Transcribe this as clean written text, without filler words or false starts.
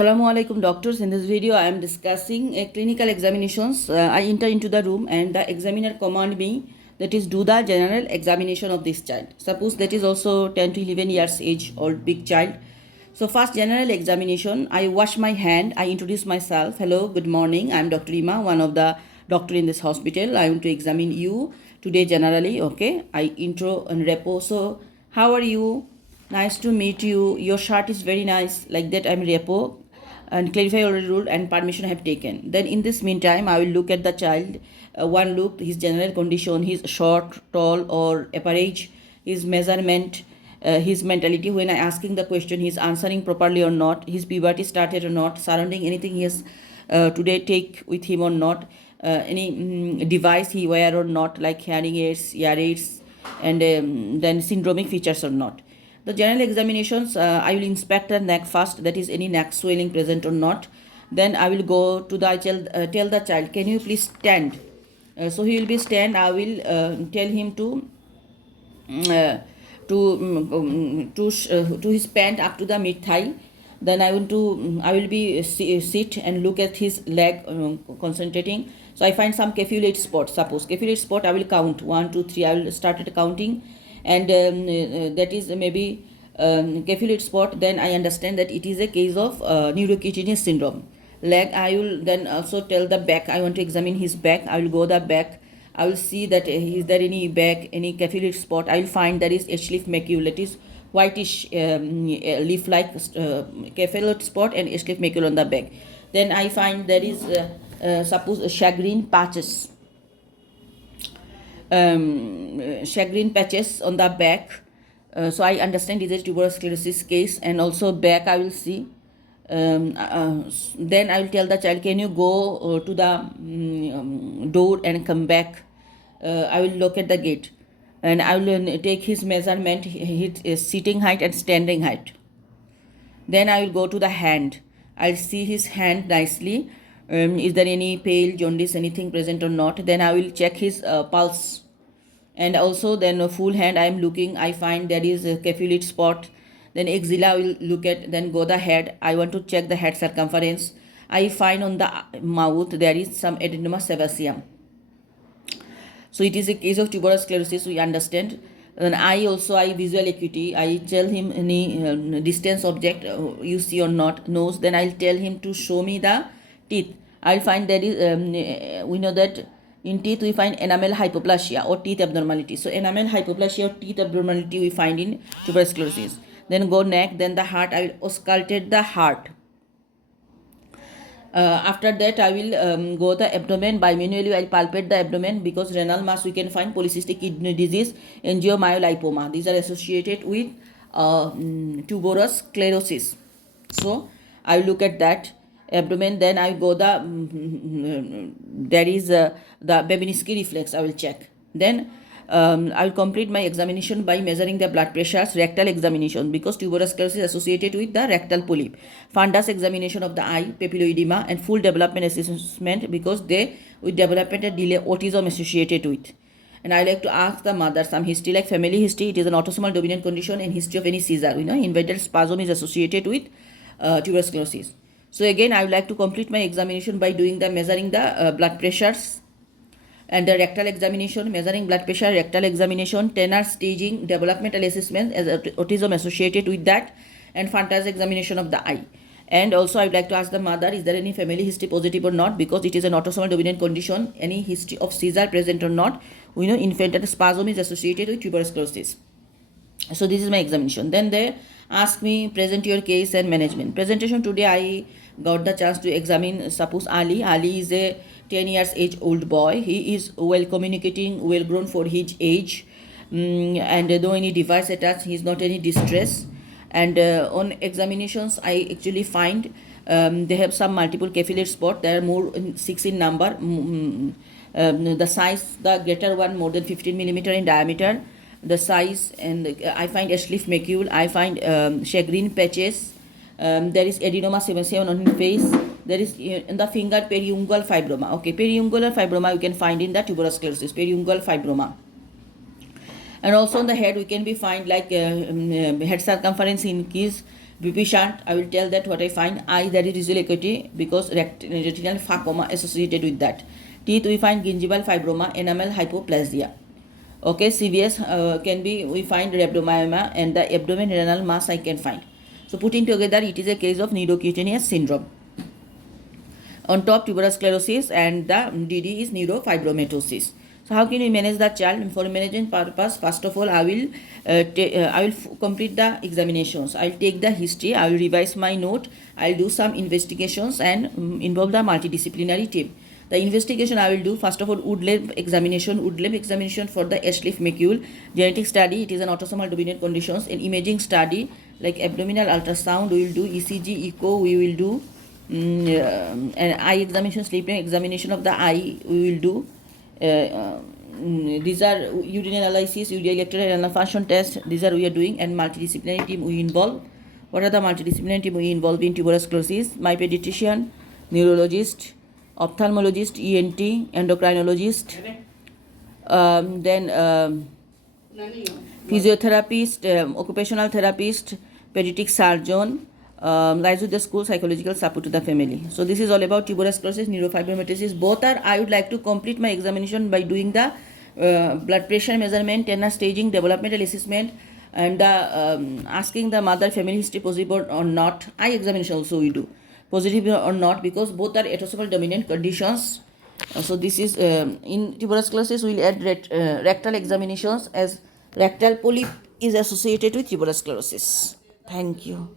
Assalamu alaikum doctors. In this video I am discussing clinical examinations. I enter into the room and the examiner command me, that is, do the general examination of this child. Suppose that is also 10 to 11 years age old big child. So first general examination, I wash my hand, I introduce myself. Hello, good morning. I am Dr. Ima, one of the doctor in this hospital. I want to examine you today generally. Okay, I intro and repo. So how are you? Nice to meet you. Your shirt is very nice. Like that, I'm repo and clarify already ruled and permission I have taken. Then in this meantime, I will look at the child. One look, his general condition, his short, tall, or upper age, his measurement, his mentality. When I asking the question, he's answering properly or not, his puberty started or not, surrounding anything he has today take with him or not, any device he wear or not, like hearing aids, ear aids, and then syndromic features or not. The general examinations, I will inspect the neck first, that is any neck swelling present or not. Then I will go to the child, tell the child, can you please stand? So he will be stand. I will tell him to his pant up to the mid thigh. Then I will be sit and look at his leg, concentrating. So I find some capulate spot. Suppose capulate spot, I will count 1, 2, 3. I will start counting, and that is maybe capulate spot. Then I understand that it is a case of neurocutaneous syndrome. Leg, I will then also tell the back. I want to examine his back. I will go the back. I will see that is there any back, any capulate spot. I will find there is H-leaf macule, that is whitish leaf-like capulate spot and H-leaf macule on the back. Then I find there is suppose shagreen patches. Shagreen patches on the back. So I understand it is a tuberous sclerosis case, and also back I will see. Then I will tell the child, can you go to the door and come back? I will look at the gate, and I will take his measurement, his sitting height and standing height. Then I will go to the hand. I'll see his hand nicely. Is there any pale, jaundice, anything present or not? Then I will check his pulse, and also then a full hand I am looking. I find there is a capulate spot. Then axilla I will look at. Then go the head. I want to check the head circumference. I find on the mouth there is some adenoma sebaceum. So it is a case of tuberous sclerosis, we understand. And I visual acuity. I tell him any distance object you see or not, nose. Then I'll tell him to show me the teeth. I'll find there is we know that in teeth we find enamel hypoplasia or teeth abnormality. So enamel hypoplasia or teeth abnormality we find in tuberous sclerosis. Then go neck, then the heart. I will auscultate the heart. After that I will go the abdomen. Bimanually I will palpate the abdomen, because renal mass we can find polycystic kidney disease, angiomyolipoma. These are associated with tuberous sclerosis. So I will look at that abdomen. Then I go the there is the Babinski reflex I will check. Then I will complete my examination by measuring the blood pressures, rectal examination, because tuberous sclerosis is associated with the rectal polyp, fundus examination of the eye, papilloedema, and full development assessment, because they with developmental delay, autism associated with. And I like to ask the mother some history, like family history. It is an autosomal dominant condition, and history of any seizure. Inverted spasm is associated with tuberous sclerosis. So again, I would like to complete my examination by doing the measuring the blood pressures, and the rectal examination, measuring blood pressure, rectal examination, tenor staging, developmental assessment as autism associated with that, and fundus examination of the eye. And also I would like to ask the mother, is there any family history positive or not, because it is an autosomal dominant condition, any history of seizure present or not. We know infantile spasm is associated with tuberous sclerosis. So this is my examination. Then they ask me, present your case and management. Presentation today I got the chance to examine, suppose Ali. Ali is a 10 years age old boy. He is well communicating, well grown for his age, and no any device attached. He is not any distress. And on examinations I actually find they have some multiple capillate spot. There are more 6 in number. The size, the greater one more than 15 millimeter in diameter, the size, and I find H-leaf macule. I find shagreen patches. There is adenoma sebaceum on his face. There is in the finger periungual fibroma. Okay, periungular fibroma you can find in the tuberous sclerosis, periungual fibroma. And also on the head we can be find like head circumference increase, BP shunt, I will tell that what I find. I, that is visual acuity because retinal phacoma associated with that. Teeth, we find gingival fibroma, enamel hypoplasia. Okay, CVS can be, we find rhabdomyoma, and the abdomen renal mass I can find. So putting together, it is a case of neurocutaneous syndrome. On top, tuberous sclerosis, and the DD is neurofibromatosis. So how can we manage the child? For management purpose, first of all, I will complete the examinations. I will take the history. I will revise my note. I will do some investigations and involve the multidisciplinary team. The investigation I will do, first of all, Woodley examination for the Ashleaf macule, genetic study, it is an autosomal dominant conditions, an imaging study like abdominal ultrasound, we will do ECG, echo, we will do an eye examination, sleep examination of the eye, we will do. These are urine analysis, urea electrolyte renal function test, these are we are doing, and multidisciplinary team we involve. What are the multidisciplinary team we involve in tuberous sclerosis? My pediatrician, neurologist, ophthalmologist, ENT, endocrinologist, then physiotherapist, occupational therapist, pediatric surgeon, guys with the school psychological support to the family. So this is all about tuberous sclerosis, neurofibromatosis. Both are, I would like to complete my examination by doing the blood pressure measurement, tenor staging, developmental assessment, and asking the mother family history possible or not. Eye examination also we do, positive or not, because both are autosomal dominant conditions. So this is in tuberous sclerosis we will add rectal examinations, as rectal polyp is associated with tuberous sclerosis. Thank you.